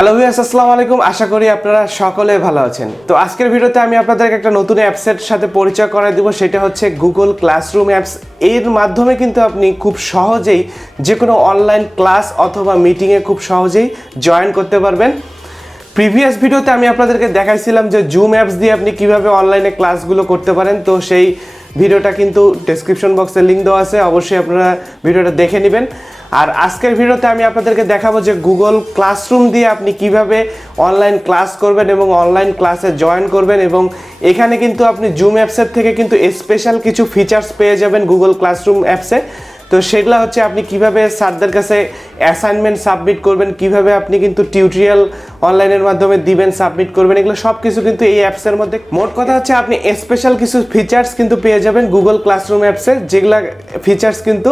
Hello viewers, আসসালামু আলাইকুম। আশা করি আপনারা সকলে ভালো আছেন। তো আজকের ভিডিওতে আমি আপনাদেরকে একটা নতুন অ্যাপসের সাথে পরিচয় করায় দিব। সেটা হচ্ছে গুগল ক্লাসরুম অ্যাপস। এর মাধ্যমে কিন্তু আপনি খুব সহজেই যে কোনো অনলাইন ক্লাস অথবা মিটিংয়ে খুব সহজেই জয়েন করতে পারবেন। প্রিভিয়াস ভিডিওতে আমি আপনাদেরকে দেখাইছিলাম যে জুম অ্যাপস দিয়ে আপনি কিভাবে অনলাইনে ক্লাসগুলো করতে পারেন। তো সেই ভিডিওটা কিন্তু ডেসক্রিপশন বক্সে লিঙ্ক দেওয়া আছে, অবশ্যই আপনারা ভিডিওটা দেখে নেবেন। আর আজকের ভিডিওতে আমি আপনাদেরকে দেখাবো যে গুগল ক্লাসরুম দিয়ে আপনি কিভাবে অনলাইন ক্লাস করবেন এবং অনলাইন ক্লাসে জয়েন করবেন। এবং এখানে কিন্তু আপনি জুম অ্যাপসের থেকে কিন্তু স্পেশাল কিছু ফিচার্স পেয়ে যাবেন গুগল ক্লাসরুম অ্যাপসে। তো সেগুলো হচ্ছে আপনি কিভাবে স্যারদের কাছে অ্যাসাইনমেন্ট সাবমিট করবেন, কিভাবে আপনি কিন্তু টিউটোরিয়াল অনলাইনের মাধ্যমে দিবেন, সাবমিট করবেন, এগুলো সব কিছু কিন্তু এই অ্যাপসের মধ্যে। মোট কথা হচ্ছে আপনি স্পেশাল কিছু ফিচার্স কিন্তু পেয়ে যাবেন গুগল ক্লাসরুম অ্যাপসে, যেগুলা ফিচার্স কিন্তু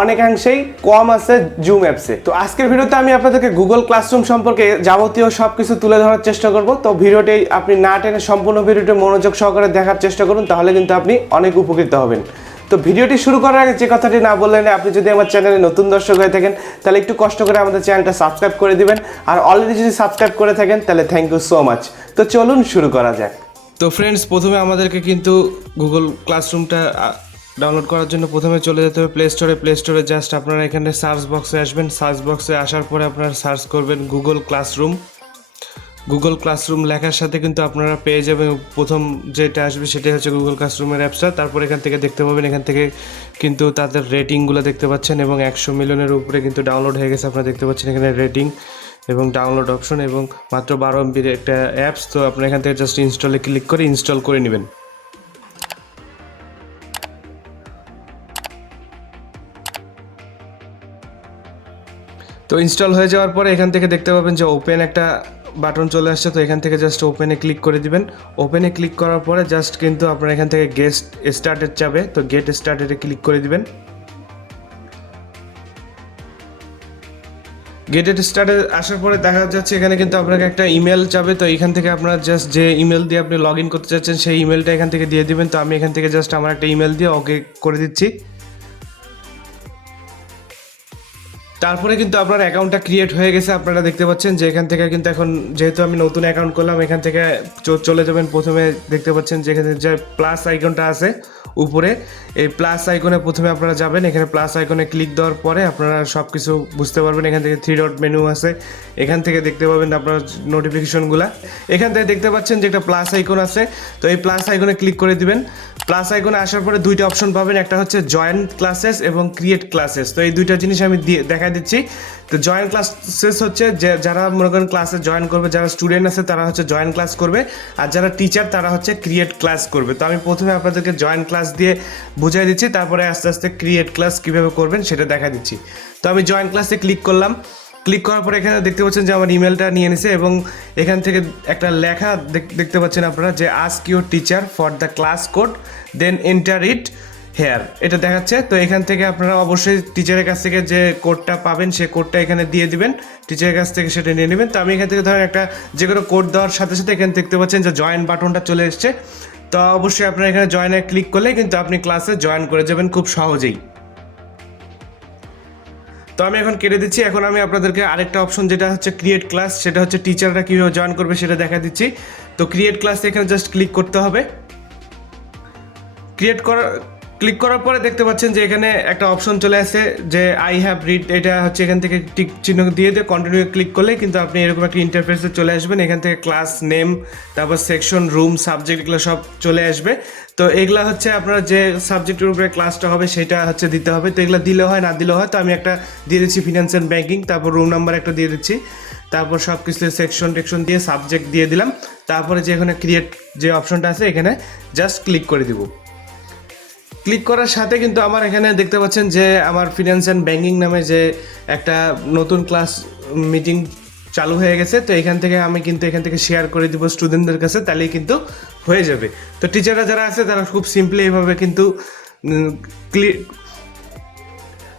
অনেকাংশেই কম আছে জুম অ্যাপসে। তো আজকের ভিডিওতে আমি আপনাদেরকে গুগল ক্লাসরুম সম্পর্কে যাবতীয় সব কিছু তুলে ধরার চেষ্টা করব। তো ভিডিওটি আপনি না টেনে সম্পূর্ণ ভিডিওটি মনোযোগ সহকারে দেখার চেষ্টা করুন, তাহলে কিন্তু আপনি অনেক উপকৃত হবেন। তো ভিডিওটি শুরু করার আগে যে কথাটি না বললেন, আপনি যদি আমার চ্যানেলে নতুন দর্শক হয়ে থাকেন তাহলে একটু কষ্ট করে আমাদের চ্যানেলটা সাবস্ক্রাইব করে দিবেন। আর অলরেডি যদি সাবস্ক্রাইব করে থাকেন তাহলে থ্যাংক ইউ সো মাচ। তো চলুন শুরু করা যাক। তো ফ্রেন্ডস, প্রথমে আমাদেরকে কিন্তু গুগল ক্লাসরুমটা ডাউনলোড করার জন্য প্রথমে চলে যেতে হবে প্লে স্টোরে জাস্ট আপনারা এখানে সার্চ বক্সে আসবেন। সার্চ বক্সে আসার পরে আপনারা সার্চ করবেন গুগল ক্লাসরুম লেখার সাথে কিন্তু আপনারা পেয়ে যাবেন। প্রথম যেটা আসবে সেটাই হচ্ছে গুগল ক্লাসরুমের অ্যাপসটা। তারপর এখান থেকে দেখতে পাবেন, এখান থেকে কিন্তু তাদের রেটিংগুলো দেখতে পাচ্ছেন এবং 100 মিলিয়নের উপরে কিন্তু ডাউনলোড হয়ে গেছে। আপনারা দেখতে পাচ্ছেন এখানে রেটিং এবং ডাউনলোড অপশন এবং মাত্র 12 MBর একটা অ্যাপস। তো আপনারা এখান থেকে জাস্ট ইনস্টলে ক্লিক করে ইনস্টল করে নেবেন। তো ইনস্টল হয়ে যাওয়ার পরে এখান থেকে দেখতে পাবেন যে ওপেন একটা বাটন চলে আসছে। তো এখান থেকে জাস্ট ওপেনে ক্লিক করে দিবেন। ওপেনে ক্লিক করার পরে জাস্ট কিন্তু আপনারা এখান থেকে গেট স্টার্টেড যাবে, তো গেট স্টার্টেডে ক্লিক করে দিবেন। গেটেড স্টার্টে আসার পরে দেখা যাচ্ছে এখানে কিন্তু আপনাকে একটা ইমেল যাবে। তো এখান থেকে আপনারা জাস্ট যে ইমেল দিয়ে আপনি লগ ইন করতে চাচ্ছেন সেই ইমেলটা এখান থেকে দিয়ে দিবেন। তো আমি এখান থেকে জাস্ট আমার একটা ইমেল দিয়ে ওকে করে দিচ্ছি। তারপরে কিন্তু আপনার অ্যাকাউন্টটা ক্রিয়েট হয়ে গেছে। আপনারা দেখতে পাচ্ছেন যে এখান থেকে কিন্তু এখন যেহেতু আমি নতুন অ্যাকাউন্ট করলাম, এখান থেকে চলে যাবেন। প্রথমে দেখতে পাচ্ছেন যে এখানে যে প্লাস আইকনটা আছে উপরে, এই প্লাস আইকনে প্রথমে আপনারা যাবেন। এখানে প্লাস আইকনে ক্লিক দেওয়ার পরে আপনারা সব কিছু বুঝতে পারবেন। এখান থেকে 3 ডট মেনু আছে, এখান থেকে দেখতে পাবেন আপনার নোটিফিকেশনগুলো। এখান থেকে দেখতে পাচ্ছেন যে একটা প্লাস আইকন আছে, তো এই প্লাস আইকনে ক্লিক করে দিবেন। প্লাস আইকনে আসার পরে দুইটা অপশন পাবেন, একটা হচ্ছে জয়েন ক্লাসেস এবং ক্রিয়েট ক্লাসেস। তো এই দুইটা জিনিস আমি দেখা দিচ্ছি। তো জয়েন ক্লাসেস হচ্ছে যে যারা মনে করেন ক্লাসে জয়েন করবে, যারা স্টুডেন্ট আছে তারা হচ্ছে জয়েন ক্লাস করবে, আর যারা টিচার তারা হচ্ছে ক্রিয়েট ক্লাস করবে। তো আমি প্রথমে আপনাদেরকে জয়েন ক্লাস দিয়ে বুঝাই দিচ্ছি, তারপরে আস্তে আস্তে ক্রিয়েট ক্লাস কীভাবে করবেন সেটা দেখা দিচ্ছি। তো আমি জয়েন ক্লাসে ক্লিক করলাম। ক্লিক করার পরে এখানে দেখতে পাচ্ছেন যে আমার ইমেলটা নিয়ে নিছে এবং এখান থেকে একটা লেখা দেখতে পাচ্ছেন আপনারা যে ask your teacher for the class code then enter it here, এটা দেখাচ্ছে। তো এখান থেকে আপনারা অবশ্যই টিচারের কাছ থেকে যে কোডটা পাবেন সেই কোডটা এখানে দিয়ে দিবেন, টিচারের কাছ থেকে সেটা নিয়ে নেবেন। তো আমি এখান থেকে ধরেন একটা যে কোনো কোড দেওয়ার সাথে সাথে এখানে দেখতে পাচ্ছেন যে জয়েন বাটনটা চলে এসছে। তো অবশ্যই আপনারা এখানে জয়েনে ক্লিক করলে কিন্তু আপনি ক্লাসে জয়েন করে যাবেন খুব সহজেই। তো আমি এখন কেটে দিচ্ছি। এখন আমি আপনাদেরকে আরেকটা অপশন যেটা হচ্ছে ক্রিয়েট ক্লাস, সেটা হচ্ছে টিচাররা কীভাবে জয়েন করবে সেটা দেখা দিচ্ছি। তো ক্রিয়েট ক্লাস এখানে জাস্ট ক্লিক করতে হবে। ক্লিক করার পরে দেখতে পাচ্ছেন যে এখানে একটা অপশন চলে আসে যে আই হ্যাভ রিড, এটা হচ্ছে এখান থেকে টিক চিহ্ন দিয়ে কন্টিনিউ ক্লিক করলে কিন্তু আপনি এরকম একটা ইন্টারফেসে চলে আসবেন। এখান থেকে ক্লাস নেম, তারপর সেকশন, রুম, সাবজেক্ট, এগুলো সব চলে আসবে। তো এগুলা হচ্ছে আপনার যে সাবজেক্টের উপরে ক্লাসটা হবে সেটা হচ্ছে দিতে হবে। তো এগুলো দিলে হয় না দিলে হয়, তো আমি একটা দিয়ে দিচ্ছি ফিনান্স অ্যান্ড ব্যাঙ্কিং, তারপর রুম নাম্বার একটা দিয়ে দিচ্ছি, তারপর সব কিছু সেকশন টেকশন দিয়ে সাবজেক্ট দিয়ে দিলাম। তারপরে যে এখানে ক্রিয়েট যে অপশনটা আছে এখানে জাস্ট ক্লিক করে দিব। ক্লিক করার সাথে কিন্তু আমার এখানে দেখতে পাচ্ছেন যে আমার ফিনান্স অ্যান্ড ব্যাঙ্কিং নামে যে একটা নতুন ক্লাস মিটিং চালু হয়ে গেছে। তো এখান থেকে আমি কিন্তু এখান থেকে শেয়ার করে দিব স্টুডেন্টদের কাছে, তাহলেই কিন্তু হয়ে যাবে। তো টিচাররা যারা আছে তারা খুব সিম্পলি এইভাবে কিন্তু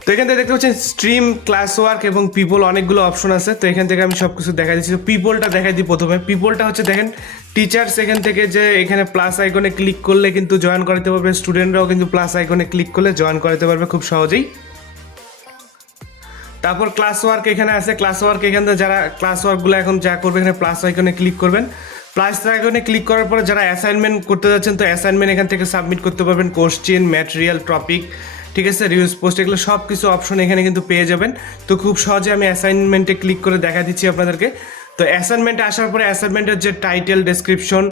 তো এখান থেকে দেখতে পাচ্ছেন স্ট্রিম, ক্লাস ওয়ার্ক এবং পিপল, অনেকগুলো অপশন আছে। তো এখান থেকে আমি সব কিছু দেখা দিচ্ছি। তো পিপলটা দেখাই দিই প্রথমে। পিপলটা হচ্ছে দেখেন টিচার্স, এখান থেকে যে এখানে প্লাস আইকনে ক্লিক করলে কিন্তু জয়েন করাতে পারবে, স্টুডেন্টরাও কিন্তু প্লাস আইকনে ক্লিক করলে জয়েন করাতে পারবে খুব সহজেই। তারপর ক্লাস ওয়ার্ক এখানে আছে, ক্লাস ওয়ার্ক এখান থেকে যারা ক্লাস ওয়ার্কগুলো এখন যা করবে এখানে প্লাস আইকনে ক্লিক করবেন। প্লাস আইকনে ক্লিক করার পরে যারা অ্যাসাইনমেন্ট করতে যাচ্ছেন তো অ্যাসাইনমেন্ট এখান থেকে সাবমিট করতে পারবেন, কোশ্চেন, ম্যাটেরিয়াল, টপিক, ঠিক আছে, রিউজ পোস্ট, এগুলো সব কিছু অপশন এখানে কিন্তু পেয়ে যাবেন। তো খুব সহজে আমি অ্যাসাইনমেন্টে ক্লিক করে দেখা দিচ্ছি আপনাদেরকে। তো অ্যাসাইনমেন্টে আসার পরে অ্যাসাইনমেন্টের যে টাইটেল, ডেসক্রিপশন,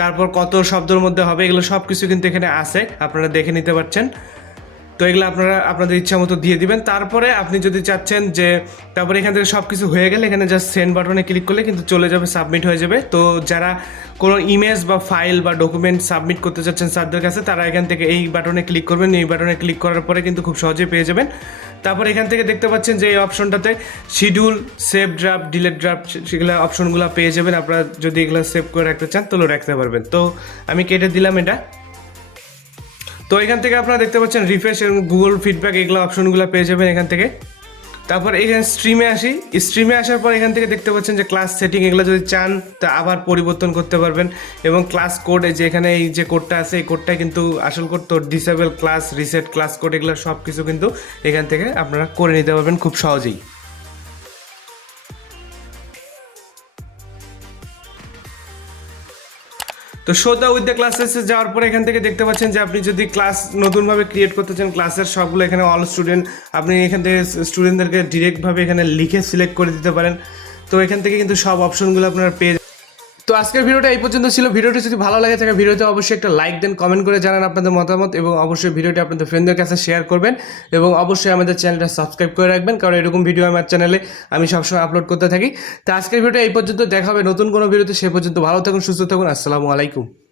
তারপর কত শব্দের মধ্যে হবে, এগুলো সব কিছু কিন্তু এখানে আছে, আপনারা দেখে নিতে পারছেন। তো এগুলো আপনারা আপনাদের ইচ্ছা মতো দিয়ে দিবেন। তারপরে আপনি যদি চাচ্ছেন যে তারপরে এখান থেকে সব কিছু হয়ে গেলে এখানে জাস্ট সেন্ড বাটনে ক্লিক করলে কিন্তু চলে যাবে, সাবমিট হয়ে যাবে। তো যারা কোনো ইমেজ বা ফাইল বা ডকুমেন্ট সাবমিট করতে চাচ্ছেন স্যারদের কাছে, তারা এখান থেকে এই বাটনে ক্লিক করবেন। এই বাটনে ক্লিক করার পরে কিন্তু খুব সহজেই পেয়ে যাবেন। তারপর এখান থেকে দেখতে পাচ্ছেন যে এই অপশনটাতে schedule, save draft, delete draft, সেগুলো অপশনগুলো পেয়ে যাবেন। আপনারা যদি এগুলো সেভ করে রাখতে চান তাহলে রাখতে পারবেন। তো আমি কেটে দিলাম এটা। তো এখান থেকে আপনারা দেখতে পাচ্ছেন রিফ্রেশ এবং গুগল ফিডব্যাক, এগুলো অপশনগুলো পেয়ে যাবেন এখান থেকে। তারপর এখানে স্ট্রিমে আসি। স্ট্রিমে আসার পর এখান থেকে দেখতে পাচ্ছেন যে ক্লাস সেটিং, এগুলো যদি চান তা আবার পরিবর্তন করতে পারবেন। এবং ক্লাস কোড, যে এখানে এই যে কোডটা আছে এই কোডটা কিন্তু আসল কোড, তো disable class, reset class code, এগুলো সব কিছু কিন্তু এখান থেকে আপনারা করে নিতে পারবেন খুব সহজেই। তো শো দ্য উইথ দ্য ক্লাসেসে যাওয়ার পরে এখান থেকে দেখতে পাচ্ছেন যে আপনি যদি ক্লাস নতুনভাবে ক্রিয়েট করতে চান, ক্লাসের সবগুলো এখানে অল স্টুডেন্ট, আপনি এখান থেকে স্টুডেন্টদেরকে ডিরেক্টভাবে এখানে লিখে সিলেক্ট করে দিতে পারেন। তো এখান থেকে কিন্তু সব অপশনগুলো আপনারা পেয়ে। তো আজকের ভিডিওটা এই পর্যন্ত ছিল। ভিডিওটি যদি ভালো লাগে থাকে ভিডিওতে অবশ্যই একটা লাইক দেন, কমেন্ট করে জানান আপনাদের মতামত, এবং অবশ্যই ভিডিওটি আপনাদের ফ্রেন্ডদের কাছে শেয়ার করবেন, এবং অবশ্যই আমাদের চ্যানেলটা সাবস্ক্রাইব করে রাখবেন, কারণ এরকম ভিডিও আমার চ্যানেলে আমি সবসময় আপলোড করতে থাকি। তো আজকের ভিডিওটা এই পর্যন্ত, দেখা হবে নতুন কোনো ভিডিওতে। সে পর্যন্ত ভালো থাকুন, সুস্থ থাকুন, আসসালামু আলাইকুম।